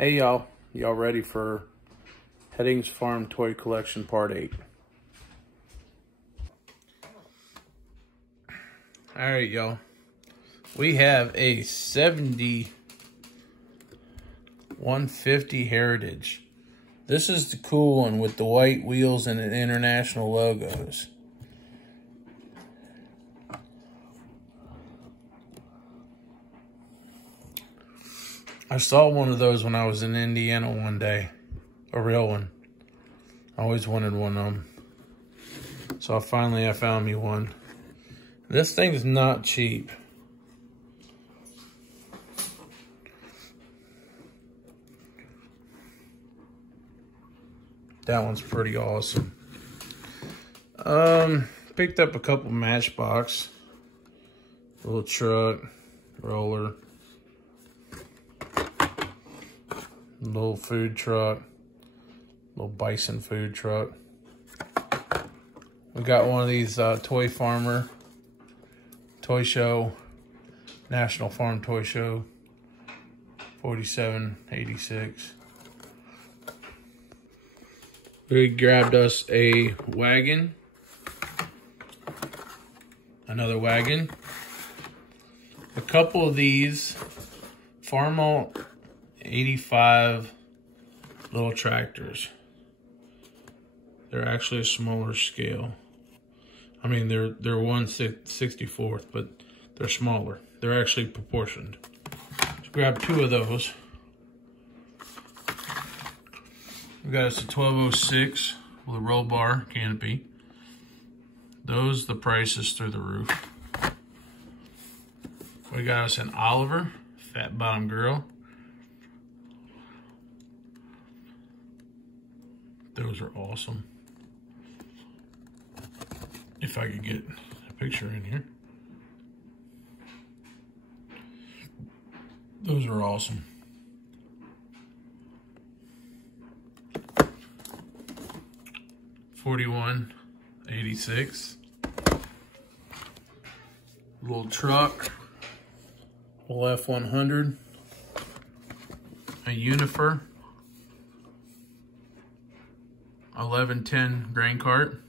Hey y'all ready for Heddings Farm Toy Collection Part 8? Alright y'all, we have a 70 150 Heritage. This is the cool one with the white wheels and the international logos. I saw one of those when I was in Indiana one day. A real one. I always wanted one of them. So I found me one. This thing's not cheap. That one's pretty awesome. Picked up a couple Matchbox. Little truck, roller. Little food truck, little bison food truck. We got one of these Toy Farmer Toy Show, National Farm Toy Show, 4786. We grabbed us a wagon, another wagon, a couple of these Farmall 85 little tractors. They're actually a smaller scale. I mean, they're 1/64th, but they're smaller. They're actually proportioned. So grab two of those. We got us a 1206 with a roll bar canopy. Those, the price is through the roof. We got us an Oliver Fat Bottom Grill. Those are awesome. If I could get a picture in here. Those are awesome. $41.86. Little truck. Little F100. A Unifer. 1110 grain cart.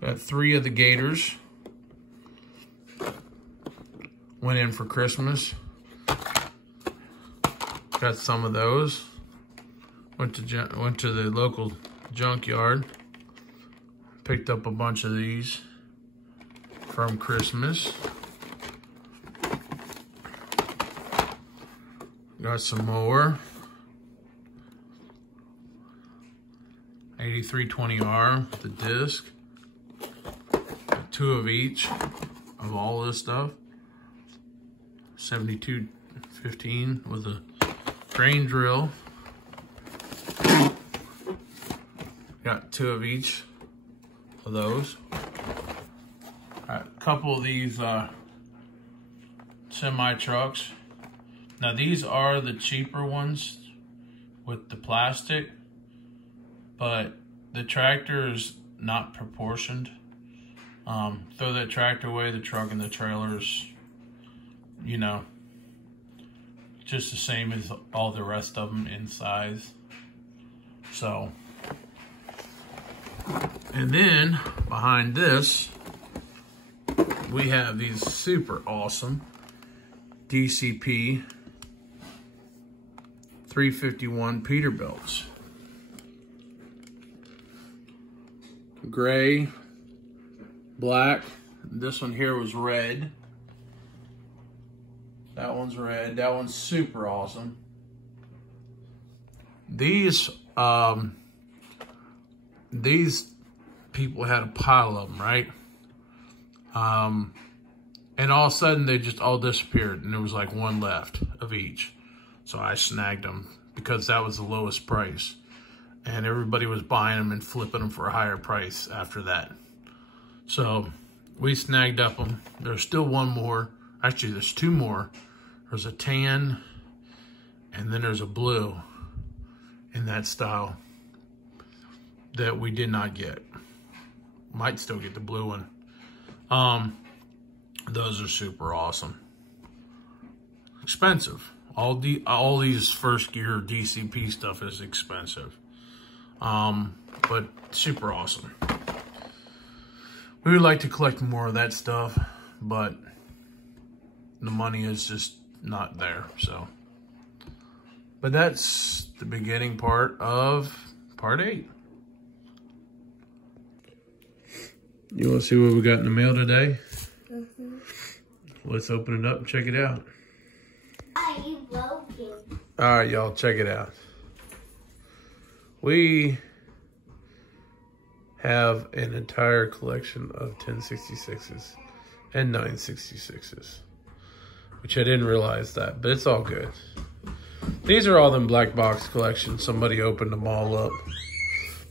Got three of the Gators. Went in for Christmas. Got some of those. Went to the local junkyard. Picked up a bunch of these from Christmas. Got some more. 8320R with the disc. Got two of each of all this stuff. 7215 with a grain drill. Got two of each of those. Got a couple of these semi trucks. Now these are the cheaper ones with the plastic, but the tractor is not proportioned. Throw that tractor away, the truck and the trailer's, you know, just the same as all the rest of them in size. So, and then behind this, we have these super awesome DCP 351 Peterbilts. Gray, black. This one here was red. That one's red. That one's super awesome. These people had a pile of them, right? And all of a sudden they just all disappeared, and there was like one left of each. So I snagged them because that was the lowest price. And everybody was buying them and flipping them for a higher price after that. So we snagged up them. There's still one more. Actually, there's two more. There's a tan, and then there's a blue in that style that we did not get. Might still get the blue one. Those are super awesome. expensive. All these first gear DCP stuff is expensive. But super awesome. We would like to collect more of that stuff, but the money is just not there, so. But that's the beginning part of part 8. You want to see what we got in the mail today? Mm-hmm. Let's open it up and check it out. All right, y'all, check it out. We have an entire collection of 1066s and 966s, which I didn't realize that, but it's all good. These are all them black box collections. Somebody opened them all up.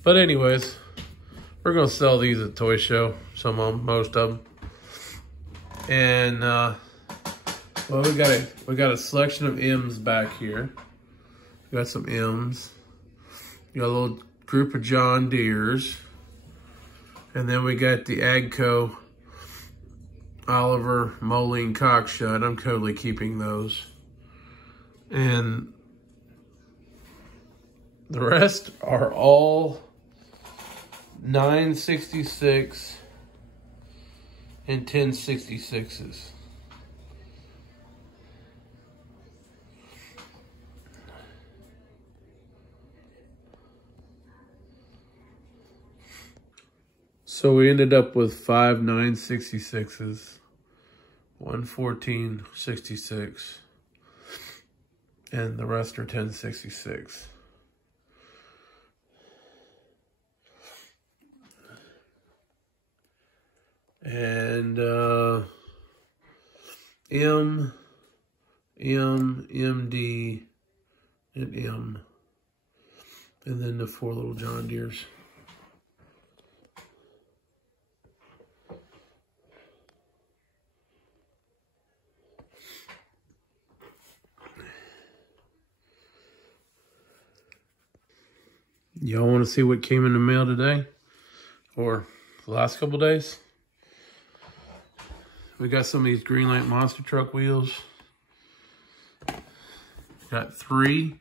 But anyways, we're gonna sell these at Toy Show, some of them, most of them. And well, we got a selection of M's back here. We got some M's. We got a little group of John Deeres. And then we got the Agco Oliver Moline Cockshut. I'm totally keeping those. And the rest are all 966 and 1066s. So we ended up with 5 966s, 1 1466, and the rest are 1066. And M, MD, and M. And then the 4 little John Deeres. Y'all want to see what came in the mail today? Or the last couple days? We got some of these Greenlight monster truck wheels. Got 3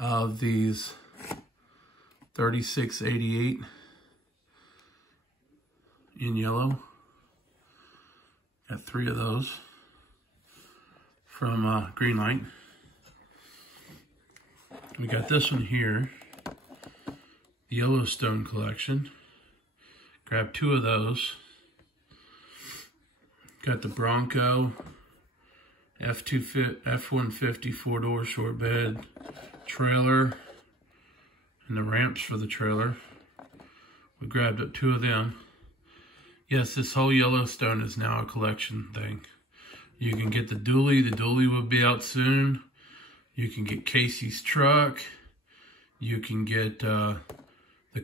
of these 3688 in yellow. Got 3 of those from Greenlight. We got this one here, the Yellowstone collection. Grabbed 2 of those. Got the Bronco F150 4-door short bed trailer and the ramps for the trailer. We grabbed up 2 of them. Yes, this whole Yellowstone is now a collection thing. You can get the dually. The dually will be out soon. You can get Casey's truck. You can get the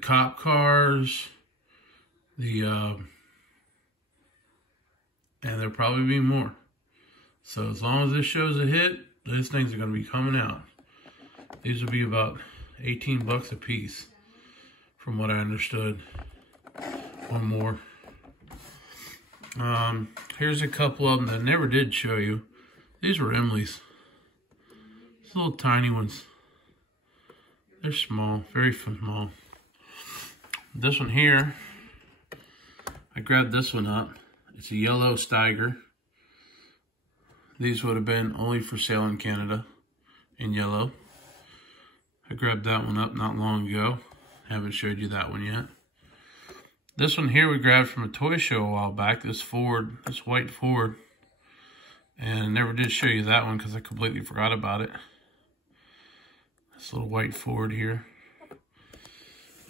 cop cars. And there'll probably be more. So as long as this show's a hit, these things are going to be coming out. These will be about 18 bucks a piece, from what I understood, or more. Here's a couple of them that I never did show you. These were Emily's. These little tiny ones. They're small, very small. This one here, I grabbed this one up. It's a yellow Steiger. These would have been only for sale in Canada in yellow. I grabbed that one up not long ago. Haven't showed you that one yet. This one here we grabbed from a toy show a while back. This Ford, this white Ford. And I never did show you that one because I completely forgot about it. This little white Ford here.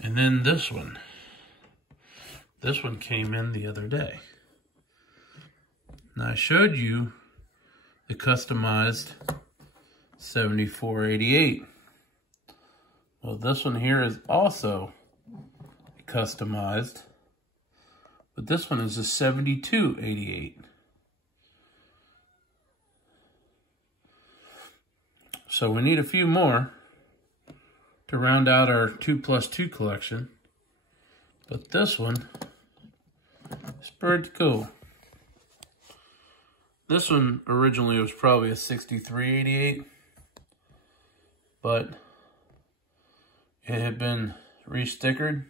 And then this one. This one came in the other day. Now I showed you the customized 7488. Well, this one here is also customized, but this one is a 7288. So we need a few more to round out our 2+2 collection, but this one is pretty cool. This one originally was probably a 6388, but it had been re-stickered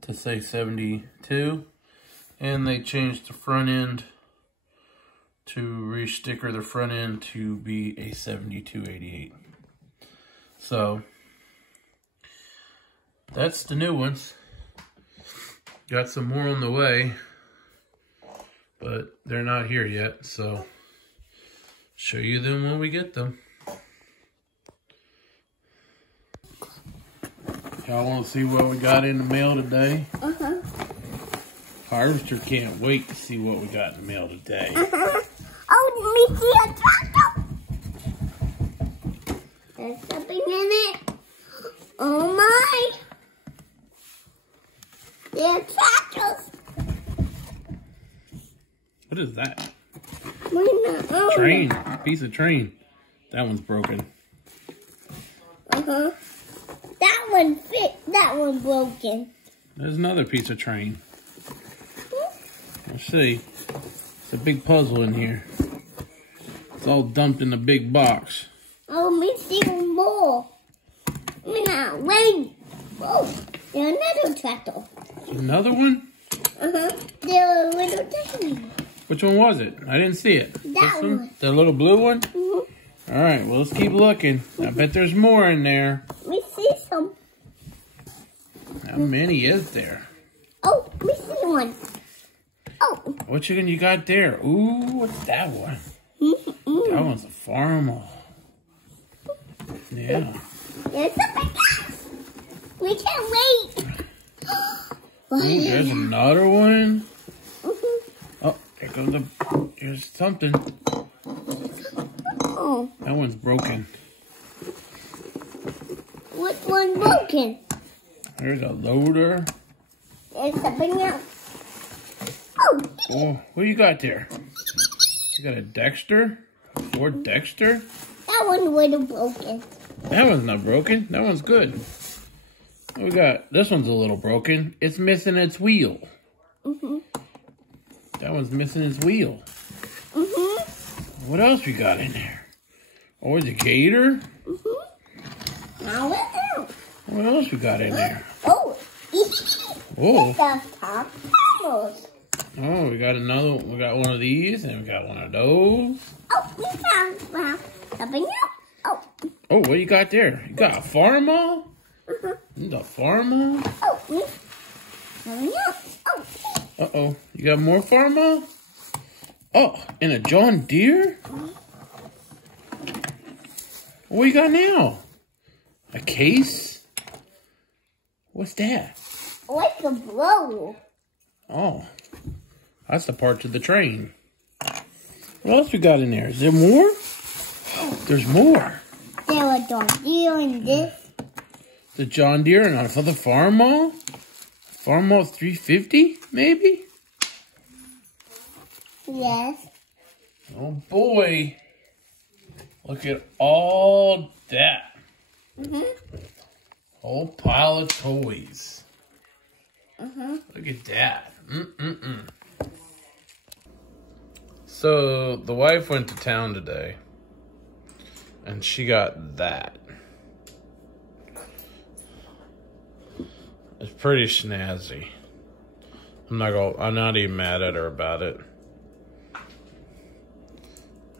to say 72, and they changed the front end to re-sticker the front end to be a 7288. So that's the new ones. Got some more on the way, but they're not here yet, so show you them when we get them. Y'all want to see what we got in the mail today? Harvester can't wait to see what we got in the mail today. Oh, let me see a tractor. There's something in it. Oh my. There are tractors. What is that? Oh. Train. Piece of train. That one's broken. That one fit. That one broken. There's another piece of train. Let's see. It's a big puzzle in here. It's all dumped in a big box. Oh, let me see more. Wait. Oh, there's another tractor. Another one? There's a little tiny. Which one was it? I didn't see it. That one. The little blue one? All right, well, let's keep looking. I bet there's more in there. Let me see some. How many is there? Oh, let me see one. Oh. What chicken you got there? Ooh, what's that one? That one's a farmer. Yeah. There's something else. We can't wait. Ooh, there's another one. Oh, there goes here's something. Oh. That one's broken. Which one broken? There's a loader. There's something else. Oh. Oh, what you got there? You got a Dexter? Ford Dexter? That one would have broken. That one's not broken. That one's good. What we got? This one's a little broken. It's missing its wheel. That one's missing its wheel. What else we got in there? Oh, the gator? Now what else? What else we got in there? Oh. Oh. The top animals. Oh, we got another one. We got one of these, and we got one of those. Oh, we found something else. Oh. Oh, what you got there? You got a farmer? The farmer? Oh, something else. Oh. Uh-oh. You got more farmer? Oh, and a John Deere? What you got now? A case? What's that? Like a blow. Oh, that's the part to the train. What else we got in there? Is there more? There's more. There was John Deere in this. The John Deere and for the Farmall? Farmall 350, maybe? Yes. Oh boy. Look at all that. Whole pile of toys. Look at that. So the wife went to town today, and she got that. It's pretty snazzy. I'm not even mad at her about it.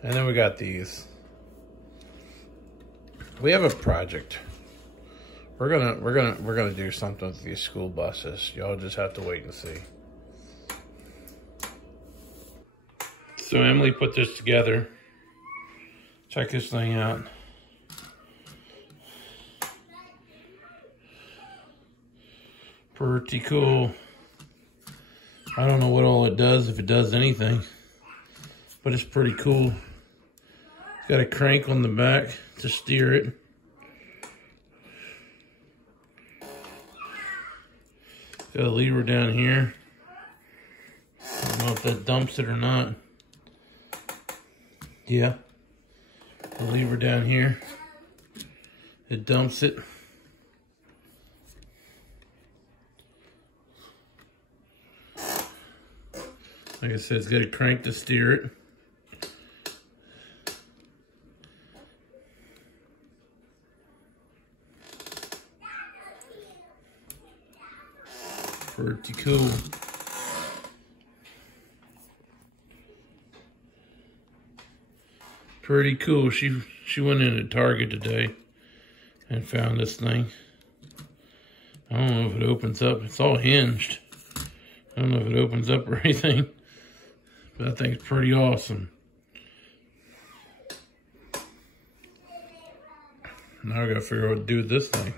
And then we got these. We have a project. We're gonna do something with these school buses. Y'all just have to wait and see. So Emily put this together. Check this thing out. Pretty cool. I don't know what all it does, if it does anything, but it's pretty cool. It's got a crank on the back to steer it. Got a lever down here. I don't know if that dumps it or not. Yeah. The lever down here. It dumps it. Like I said, it's got a crank to steer it. Pretty cool. Pretty cool. She went into Target today and found this thing. I don't know if it opens up. It's all hinged. I don't know if it opens up or anything, but I think it's pretty awesome. Now I gotta figure out what to do with this thing.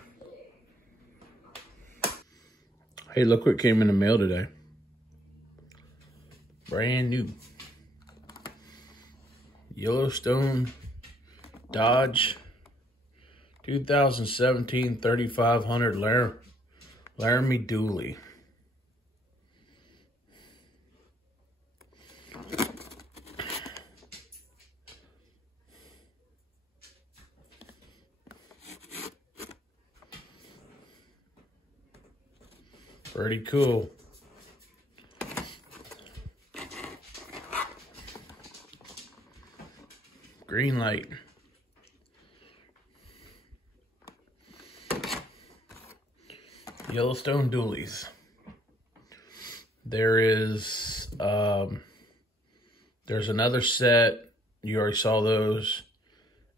Hey, look what came in the mail today. Brand new. Yellowstone Dodge 2017 3500 Laramie Dually. Pretty cool. Green light. Yellowstone dualies. There's another set. You already saw those.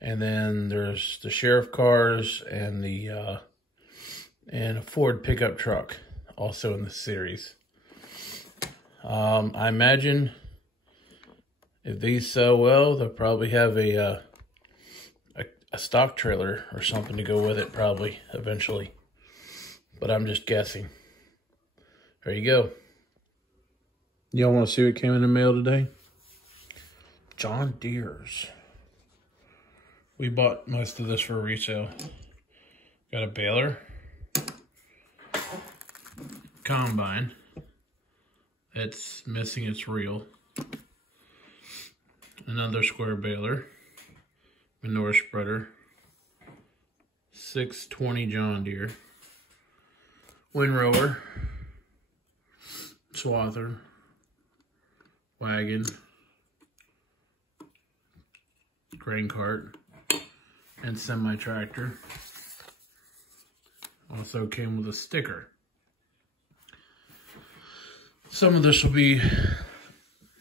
And then there's the sheriff cars and the and a Ford pickup truck also in the series. I imagine if these sell well, they'll probably have a stock trailer or something to go with it probably eventually. But I'm just guessing. There you go. Y'all want to see what came in the mail today? John Deere's. We bought most of this for resale. Got a baler. Combine. It's missing its reel. Another square baler. Manure spreader. 620 John Deere. Windrower. Swather. Wagon. Grain cart. And semi-tractor. Also came with a sticker. Some of this will be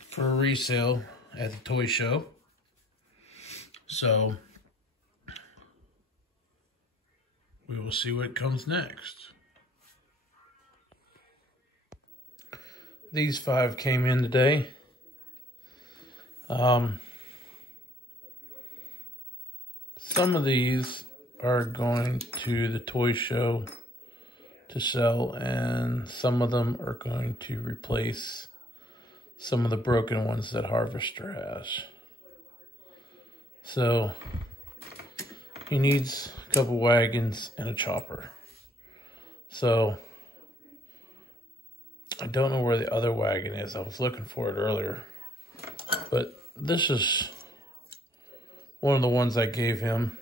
for resale at the toy show. So we will see what comes next. These 5 came in today. Some of these are going to the toy show to sell, and some of them are going to replace some of the broken ones that Harvester has. So he needs a couple wagons and a chopper. So I don't know where the other wagon is. I was looking for it earlier, but this is one of the ones I gave him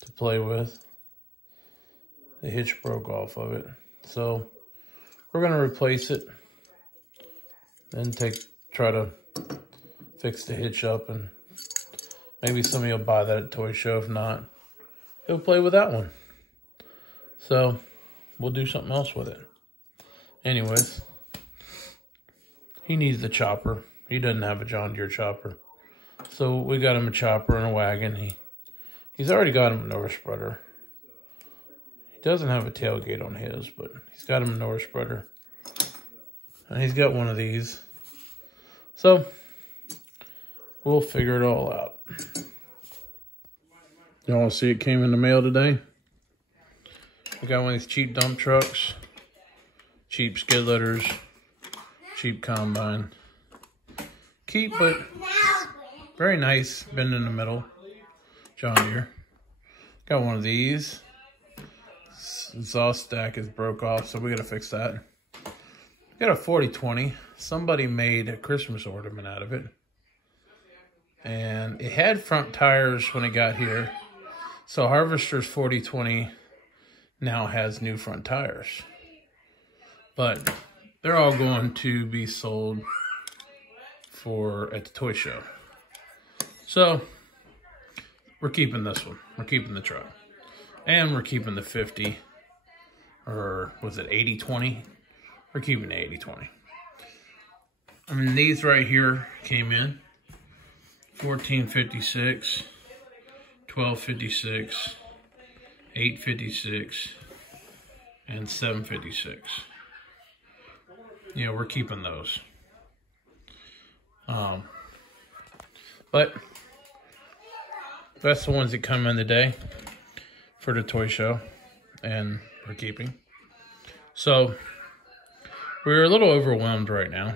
to play with. The hitch broke off of it. So we're going to replace it. Then try to fix the hitch up. And maybe somebody will buy that at Toy Show. If not, he'll play with that one. So we'll do something else with it. Anyways, he needs the chopper. He doesn't have a John Deere chopper. So we got him a chopper and a wagon. He's already got a manure spreader. He doesn't have a tailgate on his, but he's got a manure spreader. And he's got one of these. So we'll figure it all out. Y'all want to see it came in the mail today? We got one of these cheap dump trucks. Cheap skid loaders. Cheap combine. Cheap, but very nice. Bend in the middle. John Deere. Got one of these. Exhaust stack is broke off, so we gotta fix that. Got a 4020. Somebody made a Christmas ornament out of it. And it had front tires when it got here. So Harvester's 4020 now has new front tires. But they're all going to be sold at the toy show. So we're keeping this one. We're keeping the truck. And we're keeping the 50, or was it 80-20? We're keeping the 80-20. I mean, these right here came in 1456, 1256, 856, and 756. Yeah, we're keeping those. But that's the ones that come in today for the toy show, and we're keeping. So we're a little overwhelmed right now.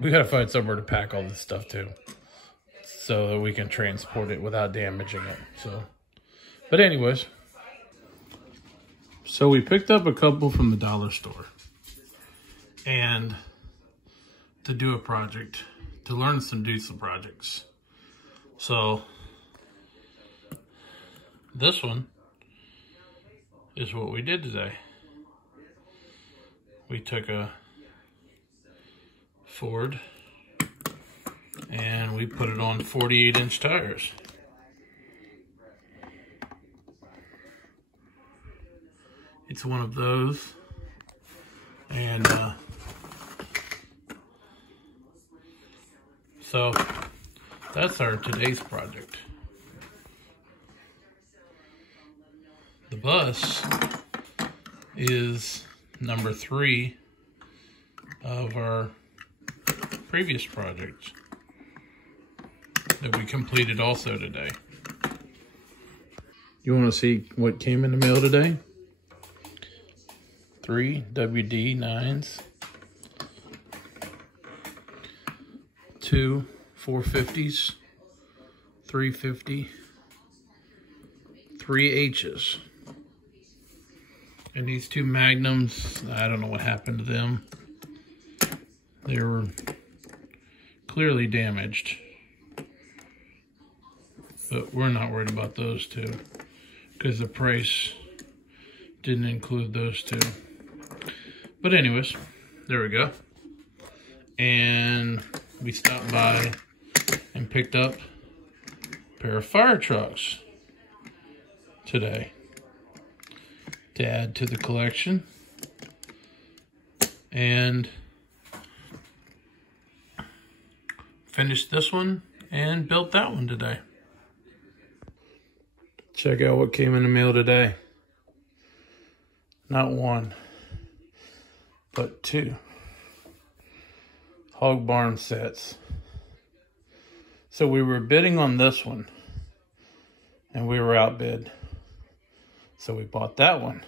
We gotta find somewhere to pack all this stuff to, so that we can transport it without damaging it. So, but anyways, so we picked up a couple from the dollar store, and to do a project, to learn do some projects. So this one is what we did today. We took a Ford and we put it on 48-inch tires. It's one of those, and so that's our today's project. The bus is number 3 of our previous projects that we completed also today. You want to see what came in the mail today? 3 WD-9s, 2 450s, 350, 3 H's. And these 2 Magnums, I don't know what happened to them. They were clearly damaged. But we're not worried about those 2, because the price didn't include those 2. But anyways, there we go. And we stopped by and picked up a pair of fire trucks today to add to the collection, and finished this one and built that one today. Check out what came in the mail today. Not 1, but 2 hog barn sets. So we were bidding on this one, and we were outbid. So we bought that one.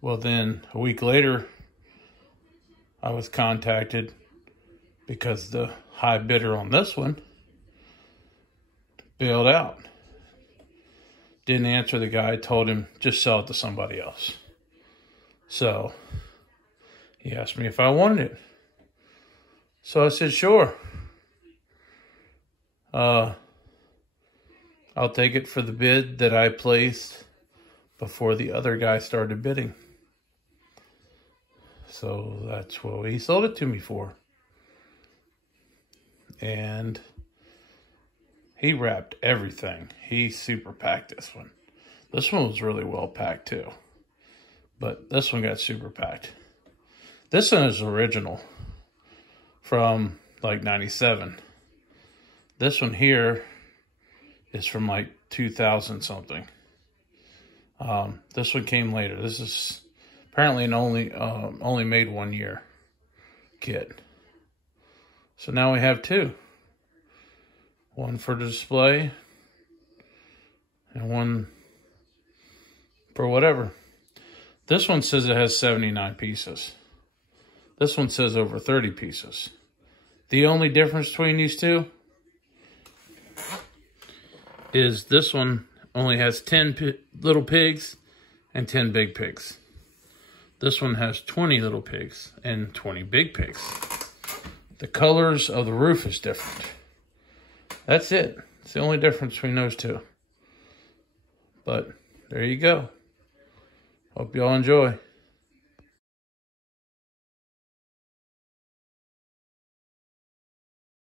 Well, then a week later, I was contacted because the high bidder on this one bailed out. Didn't answer the guy, told him just sell it to somebody else. So he asked me if I wanted it. So I said, sure. I'll take it for the bid that I placed before the other guy started bidding. So that's what he sold it to me for. And he wrapped everything. He super packed this one. This one was really well packed too, but this one got super packed. This one is original from like 97. This one here is from like 2000 something. This one came later. This is apparently an only made 1 year kit. So now we have 2. One for display and one for whatever. This one says it has 79 pieces. This one says over 30 pieces. The only difference between these 2 is this one only has 10 little pigs and 10 big pigs. This one has 20 little pigs and 20 big pigs. The colors of the roof is different. That's it. It's the only difference between those 2. But there you go. Hope y'all enjoy.